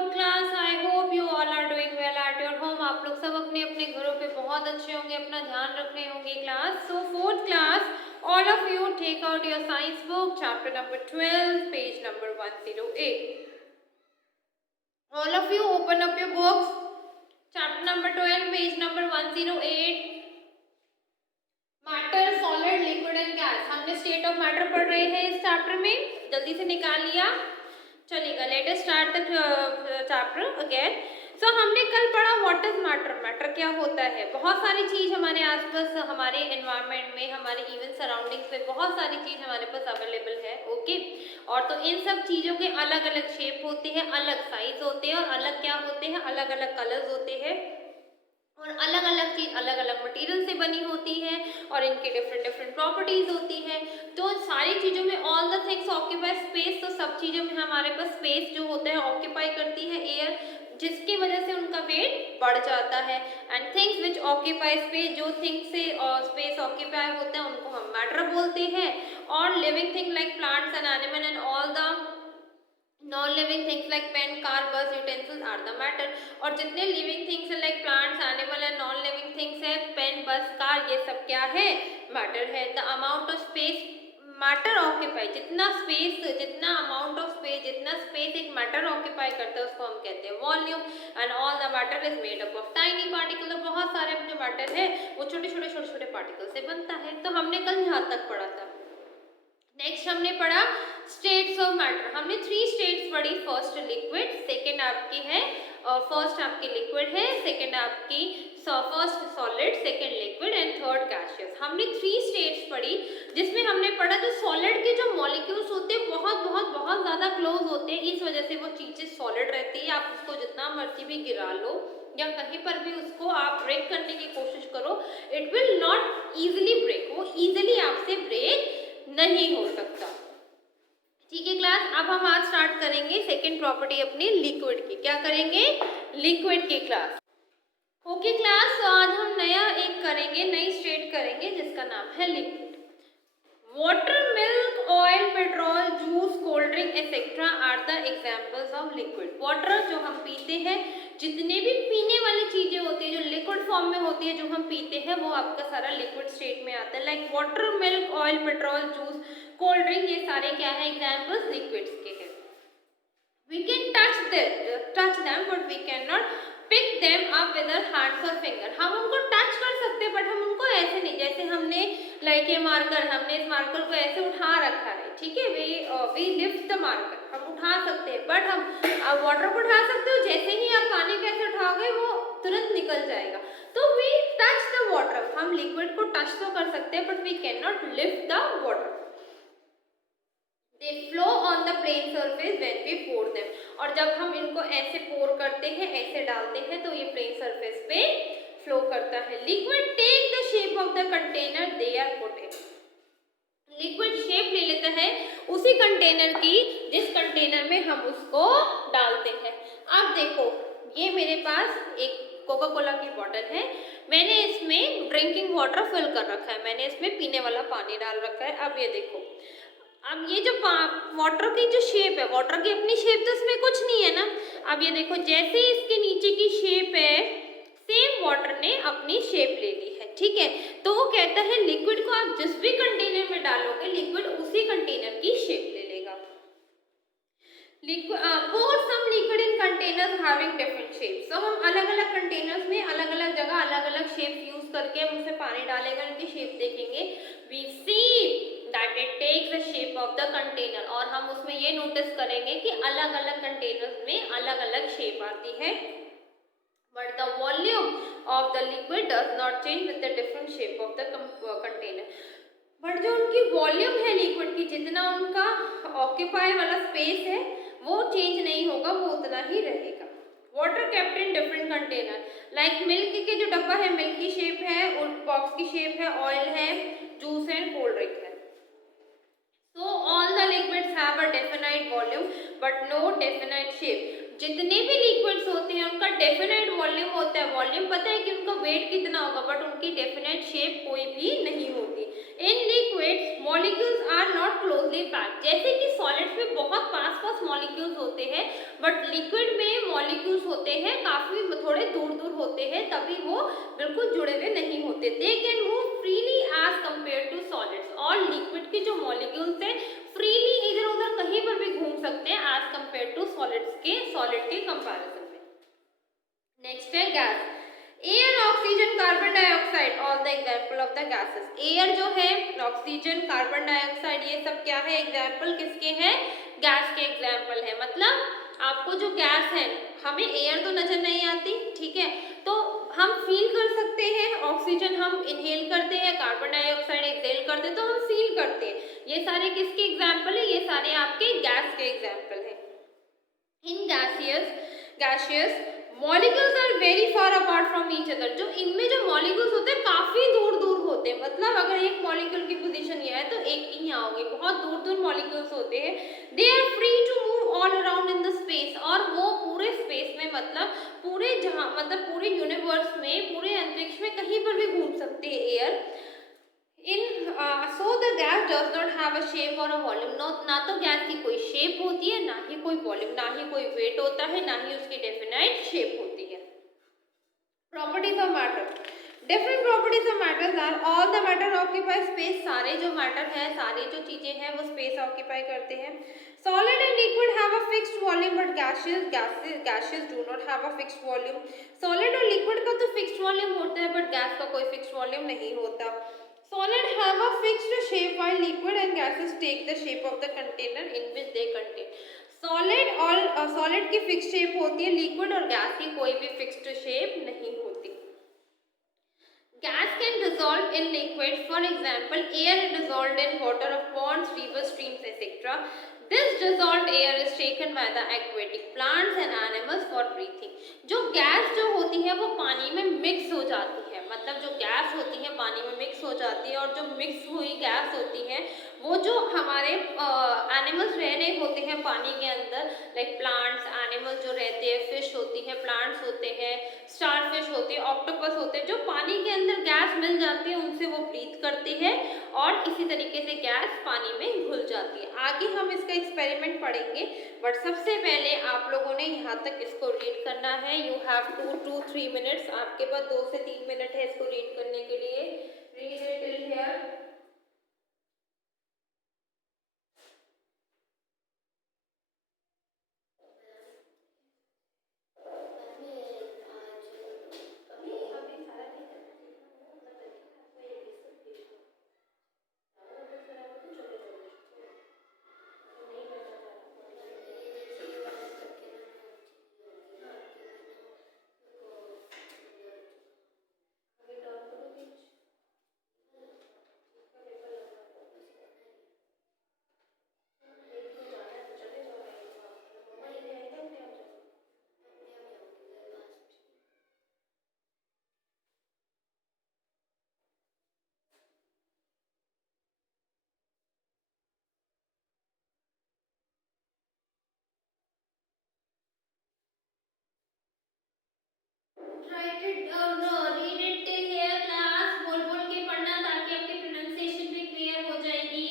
Fourth class. I hope you all are doing well at your home. आप लोग सब अपने अपने घरों पे बहुत अच्छे होंगे, अपना ध्यान रख रहे होंगे class. So fourth class, all of you take out your science book, chapter number 12, page number 108. All of you open up your books, chapter number 12, page number 108. Matter, solid, liquid and gas. हमने state of matter पढ़ रहे हैं इस chapter में, जल्दी से निकाल लिया, चलेगा। Let us start the chapter again. So हमने कल पढ़ा व्हाट इज मैटर। मैटर क्या होता है? बहुत सारी चीज हमारे आसपास, हमारे एनवायरनमेंट में, हमारे इवन सराउंडिंग्स में बहुत सारी चीज हमारे पास अवेलेबल है, ओके। और तो इन सब चीजों के अलग अलग शेप होते हैं, अलग साइज होते हैं, और अलग क्या होते हैं, अलग अलग कलर्स होते हैं, और अलग अलग चीज अलग अलग मटेरियल से बनी होती है, और इनके डिफरेंट डिफरेंट प्रॉपर्टीज होती है। तो सारी चीजों में all the things occupy space. तो सब चीजों में हमारे पास स्पेस जो होता है ऑक्यूपाई करती है एयर, जिसकी वजह से उनका वेट बढ़ जाता है। And things which occupy space, जो थिंग्स से स्पेस ऑक्यूपाई होते हैं उनको हम मैटर बोलते हैं। और living thing like plants and animal and all the non-living things like pen, car, bus, utensils are the matter। और जितने living things है like plants, animal and non-living things है, pen, bus, car, ये सब क्या है? matter है। the amount of space matter occupy, जितना space, जितना amount of space, जितना space एक matter occupy करता है उसको हम कहते हैं volume। and all the matter is made up of tiny particles। बहुत सारे जो matter है वो छोटे छोटे particles से बनता है। तो हमने कल यहाँ तक पढ़ा था। नेक्स्ट हमने पढ़ा स्टेट्स ऑफ मैटर। हमने 3 स्टेट्स पढ़ी। फर्स्ट लिक्विड, सेकंड आपकी है फर्स्ट आपकी लिक्विड है, सेकंड आपकी first solid, second liquid and third gaseous. हमने 3 स्टेट्स पढ़ी, जिसमें हमने पढ़ा जो सॉलिड के जो मॉलिक्यूल्स होते हैं बहुत ज़्यादा क्लोज होते हैं, इस वजह से वो चीज़ें सॉलिड रहती है। आप उसको जितना मर्जी भी गिरा लो या कहीं पर भी उसको आप ब्रेक करने की कोशिश करो, it will not easily break, वो ईजिली आपसे ब्रेक नहीं हो सकता। ठीक है क्लास, अब हम आज स्टार्ट करेंगे सेकंड प्रॉपर्टी अपनी लिक्विड की। क्या करेंगे? लिक्विड की क्लास। ओके क्लास, तो आज हम नया एक करेंगे, नई स्टेट करेंगे जिसका नाम है liquid. Water, milk, oil, petrol, juice, cold drink etcetera are the examples of liquid. Water जो हम पीते हैं, जितने भी पीने वाली चीजें होती है जो लिक्विड फॉर्म में होती है, जो हम पीते हैं, वो आपका सारा लिक्विड स्टेट में आता है। Like water, milk, oil, petrol, juice, cold drink, ये सारे क्या है? एग्जाम्पल्स लिक्विड्स के हैं। We can touch them but we cannot pick them up with our hands or finger। हम उनको टच कर सकते हैं बट हम उनको ऐसे नहीं, जैसे हमने लाइक ये मार्कर, हमने इस मार्कर को ऐसे उठा रखा है, ठीक है, वी लिफ्ट द मार्कर, हम उठा सकते हैं। बट हम वाटर को उठा सकते हो, जैसे ही आप पानी को ऐसे उठाओगे वो तुरंत निकल जाएगा। तो वी टच द वाटर, हम लिक्विड को टच तो कर सकते हैं but we can not lift the water. They flow on the plane surface when we pour them। और जब हम इनको ऐसे पोर करते हैं, ऐसे डालते हैं, तो ये प्लेन सरफेस पे फ्लो करता है। Liquid take the shape of the container they are put in. Liquid shape ले लेता है उसी कंटेनर की जिस कंटेनर में हम उसको डालते हैं। अब देखो, ये मेरे पास एक कोका कोला की बॉटल है, मैंने इसमें ड्रिंकिंग वाटर फिल कर रखा है, मैंने इसमें पीने वाला पानी डाल रखा है। अब ये देखो, अब ये जो वाटर की जो शेप है, वाटर की अपनी शेप तो इसमें कुछ नहीं है ना। अब ये देखो, जैसे इसके नीचे की शेप है, सेम वाटर ने अपनी शेप ले ली है, ठीक है। तो वो कहता है लिक्विड को आप जिस भी कंटेनर में डालोगे, लिक्विड उसी कंटेनर की शेप ले लेगा। pour some liquid in containers having different shapes। तो हम अलग अलग कंटेनर्स में अलग अलग जगह अलग अलग शेप यूज करके हम उसमें पानी डालेंगे, उनकी शेप देखेंगे। we see that it takes the shape of the container। और हम उसमें ये नोटिस करेंगे कि अलग अलग कंटेनर्स में अलग अलग शेप आती है, but the volume of the liquid does not change with the different shape of the container। But जो उनकी वॉल्यूम है लिक्विड की, जितना उनका ऑक्यूपाई वाला स्पेस है वो चेंज नहीं होगा, वो उतना ही रहेगा। Water kept in different container, like milk के जो डब्बा है, मिल्क की शेप है, बॉक्स की शेप है, ऑयल है, जूस है, कोल्ड ड्रिंक है। So all the liquids have a definite volume but no definite shape। जितने भी लिक्विड्स होते हैं उनका डेफिनेट वॉल्यूम होता है, वॉल्यूम पता है कि उनका वेट कितना होगा, बट उनकी डेफिनेट शेप कोई भी नहीं होती। In liquids molecules are not closely packed, जैसे कि सॉलिड्स में बहुत पास पास मॉलिक्यूल्स होते हैं, बट लिक्विड में मॉलिक्यूल्स होते हैं काफी थोड़े दूर दूर होते हैं, तभी वो बिल्कुल जुड़े हुए नहीं होते। They can move freely as compare to solids, और लिक्विड के जो मॉलिक्यूल्स हैं फ्रीली इधर उधर कहीं पर भी घूम सकते हैं एज कंपेयर टू सॉलिड के कंपैरिजन में। नेक्स्ट है gas, air, oxygen, carbon dioxide, all the example of the gases. Air जो है, ऑक्सीजन, कार्बन डाइऑक्साइड, ये सब क्या है, एग्जाम्पल किसके हैं, गैस के एग्जाम्पल है। मतलब आपको जो गैस है, हमें एयर तो नजर नहीं आती, ठीक है, तो हम फील कर सकते हैं, ऑक्सीजन हम इनहेल करते हैं, कार्बन डाइऑक्साइड एक्सहेल करते हैं, तो हम फील करते हैं। ये सारे किसके एग्जाम्पल है, ये सारे आपके गैस के एग्जाम्पल है। इन gaseous molecules are very far apart from each other, जो इनमें जो मॉलिक्यूल्स होते हैं काफी दूर दूर होते हैं। मतलब अगर एक मॉलिक्यूल की पोजीशन ये है तो एक की यहाँ होगी, बहुत दूर दूर मॉलिक्यूल्स होते हैं। They are free to move all around in the space, और वो पूरे स्पेस में, मतलब पूरे यूनिवर्स में, पूरे अंतरिक्ष में कहीं पर भी घूम सकते हैं air. So the gas does not have a shape or a volume, ना तो गैस की कोई शेप होती है, ना ही कोई वॉल्यूम, ना ही कोई वेट होता है, ना ही उसकी डेफिनाइट शेप होती है। Properties of matter, different properties of matter are all the matter occupy space, सारे जो मैटर है, सारी जो चीजें हैं वो स्पेस ऑक्यूपाई करते हैं। Solid and liquid have a fixed volume but gases do not have a fixed volume. Solid और लिक्विड का तो फिक्स्ड वॉल्यूम होता है, बट गैस का कोई फिक्स्ड वॉल्यूम नहीं होता। Solid have a fixed shape while liquid and gases take the shape of the container in which they contain. Solid की फिक्स्ड शेप होती है, लिक्विड और गैस की कोई भी फिक्स्ड शेप नहीं होती। Gas can dissolve in liquid, for example, air dissolved in water of ponds, rivers, streams, etc. This dissolved air is taken by the aquatic plants and animals for breathing. जो gas जो होती है वो पानी में mix हो जाती है, मतलब जो गैस होती है पानी में मिक्स हो जाती है, और जो मिक्स हुई गैस होती है वो जो हमारे एनिमल्स रह रहे होते हैं पानी के अंदर, लाइक प्लांट्स, एनिमल्स जो रहते हैं, फिश होती है, प्लांट्स होते हैं, स्टारफिश होते हैं, ऑक्टोपस होते हैं, जो पानी के अंदर गैस मिल जाती है उनसे वो ब्रीथ करते हैं, और इसी तरीके से गैस पानी में घुल जाती है। आगे हम इसका एक्सपेरिमेंट पढ़ेंगे, बट सबसे पहले आप लोगों ने यहाँ तक इसको रीड करना है। यू हैव 2 to 3 मिनट्स, आपके पास 2 से 3 मिनट है इसको रीड करने के लिए। Read it till here. Write it down, read it till here class, बोल बोल के पढ़ना ताकि आपकी प्रोनाउंसिएशन भी क्लियर हो जाएगी।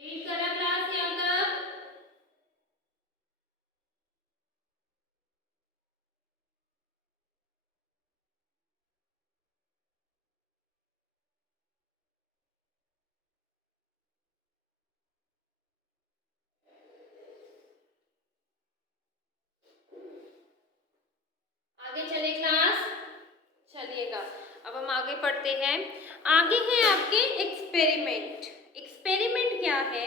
रीड करा क्लास यहाँ तक? पढ़ते हैं। आगे है आपके एक्सपेरिमेंट। एक्सपेरिमेंट क्या है?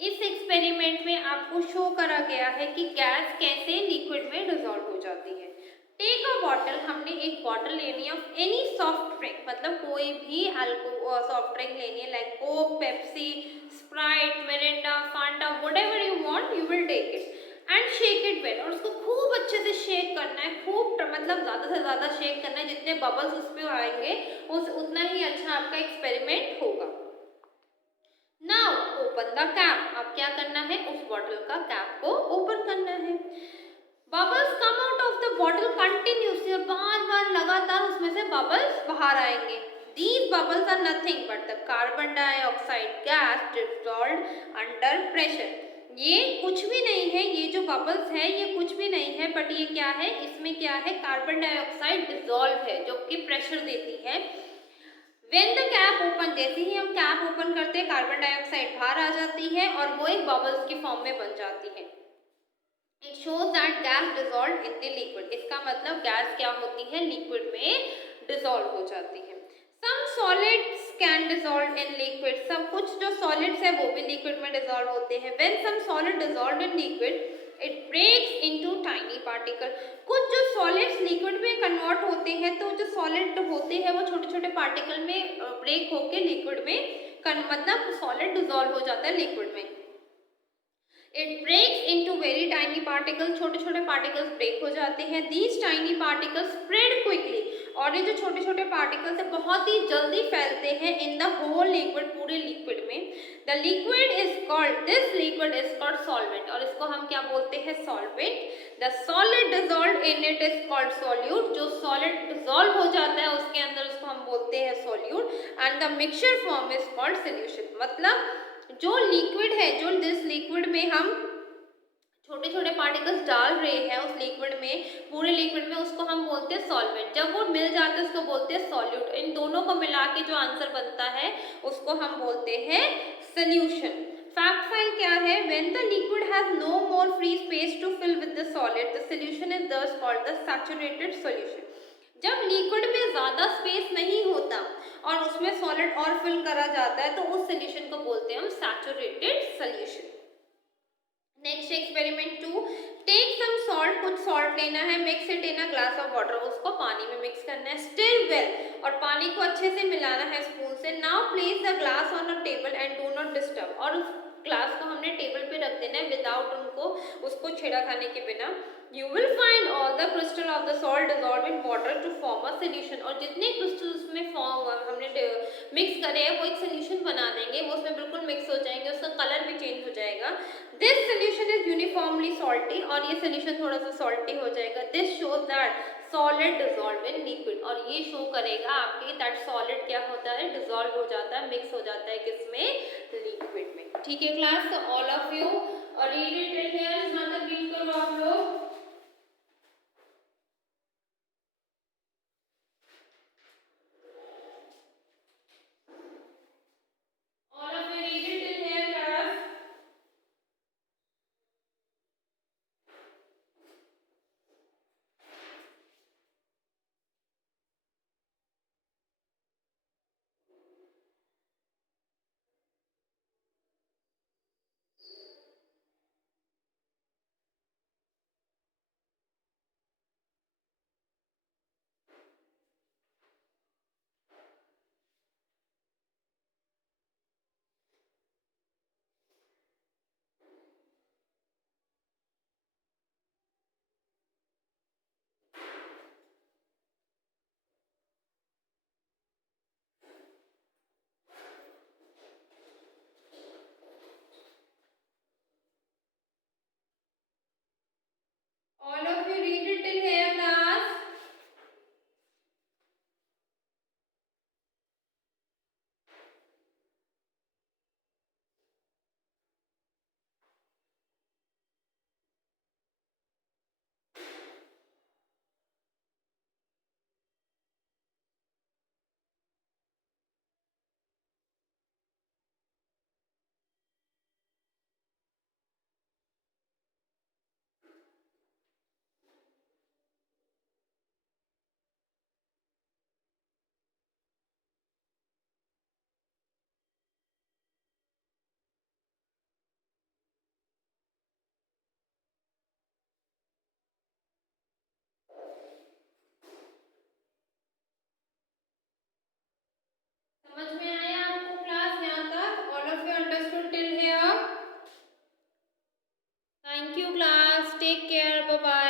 इस एक्सपेरिमेंट में आपको शो करा गया है कि गैस कैसे लिक्विड में डिसॉल्व हो जाती है। टेक अ बॉटल, हमने एक बॉटल लेनी है ऑफ एनी सॉफ्ट ड्रिंक, मतलब कोई भी सॉफ्ट ड्रिंक लेनी है, like Coke, Pepsi, Sprite, Mirinda, Fanta, whatever you want, you will take it and shake it well. और उसको खूब अच्छे से शेक करना है, खूब मतलब ज़्यादा से ज़्यादा शेक करना है, जितने बबल्स उस पर आएंगे उतना ही अच्छा आपका एक्सपेरिमेंट होगा। Now open the cap. अब क्या करना है? उस बॉटल का कैप को ओपन करना है। Bubbles come out of the bottle continuously, और बार बार लगातार उसमें से बबल्स बाहर आएंगे। These bubbles are nothing but the carbon dioxide gas dissolved under pressure. ये कुछ भी नहीं है, ये जो बबल्स है ये कुछ भी नहीं है, बट ये क्या है? इसमें क्या है? कार्बन डाइऑक्साइड डिसॉल्व है, जो कि प्रेशर देती है। When the cap open, जैसे ही हम कैप ओपन करते हैं कार्बन डाइऑक्साइड बाहर आ जाती है और वो एक बबल्स की फॉर्म में बन जाती है। It shows that gas dissolved in the liquid. इसका मतलब गैस क्या होती है? लिक्विड में डिसॉल्व हो जाती है। Some solids can dissolve in liquid. सब कुछ जो सॉलिड्स है वो भी लिक्विड में डिसॉल्व होते हैं। When some solid dissolved in liquid, it breaks into tiny particle. कुछ जो सॉलिड्स लिक्विड में कन्वर्ट होते हैं, तो जो सॉलिड होते हैं वो छोटे छोटे पार्टिकल में ब्रेक होके लिक्विड में मतलब सॉलिड डिसॉल्व हो जाता है लिक्विड में। It breaks into very tiny particles. छोटे छोटे पार्टिकल्स ब्रेक हो जाते हैं। These tiny particles spread quickly. और ये जो छोटे छोटे पार्टिकल्स है बहुत ही जल्दी फैलते हैं in the whole liquid, पूरे लिक्विड में। The liquid is called, this liquid is called solvent. और इसको हम क्या बोलते हैं? solvent. The solid dissolved in it is called solute. जो solid dissolve हो जाता है उसके अंदर उसको हम बोलते हैं solute. And the mixture form is called solution. मतलब जो लिक्विड है, जो जिस लिक्विड में हम छोटे छोटे पार्टिकल्स डाल रहे हैं उस लिक्विड में, पूरे लिक्विड में, उसको हम बोलते हैं सॉल्वेंट। जब वो मिल जाते हैं उसको बोलते हैं सॉल्यूट। इन दोनों को मिला के जो आंसर बनता है उसको हम बोलते हैं सॉल्यूशन। फैक्ट फाइल क्या है? When the liquid has no more free space to fill with the solid, the solution is thus called the saturated solution. जब लिक्विड में ज्यादा स्पेस नहीं होता और उसमें सॉलिड और फिल करा जाता है तो उस सॉल्यूशन को बोलते हैं हम saturated solution. Next experiment 2, take some salt. कुछ सॉल्ट लेना है, mix it in a glass of water. उसको पानी में मिक्स करना है। स्टिर वेल, और पानी को अच्छे से मिलाना है स्पून से। Now place the glass on a table and do not disturb. और उस ग्लास को हमने टेबल पे रख देना है विदाउट उसको छेड़ा खाने के बिना। You will find all the crystal of the salt dissolved in water to form a solution. और जितने क्रिस्टल्स में फॉर्म हमने मिक्स करे हैं वो एक सोल्यूशन बना देंगे, वो उसमें बिल्कुल मिक्स हो जाएंगे, उसका कलर भी चेंज हो जाएगा। This solution is uniformly salty, और ये सोल्यूशन थोड़ा सा सॉल्टी हो जाएगा। This shows that solid dissolve in liquid, और ये शो करेगा आपके दैट सॉलिड क्या होता है? डिसॉल्व हो जाता है, मिक्स हो जाता है किसमें? लिक्विड में। ठीक है क्लास, तो ऑल ऑफ यू और रीड इट हियर, मतलब रीड करो आप लोग। All of you read it in here, class. All of you read it in here, class. Take care, bye bye.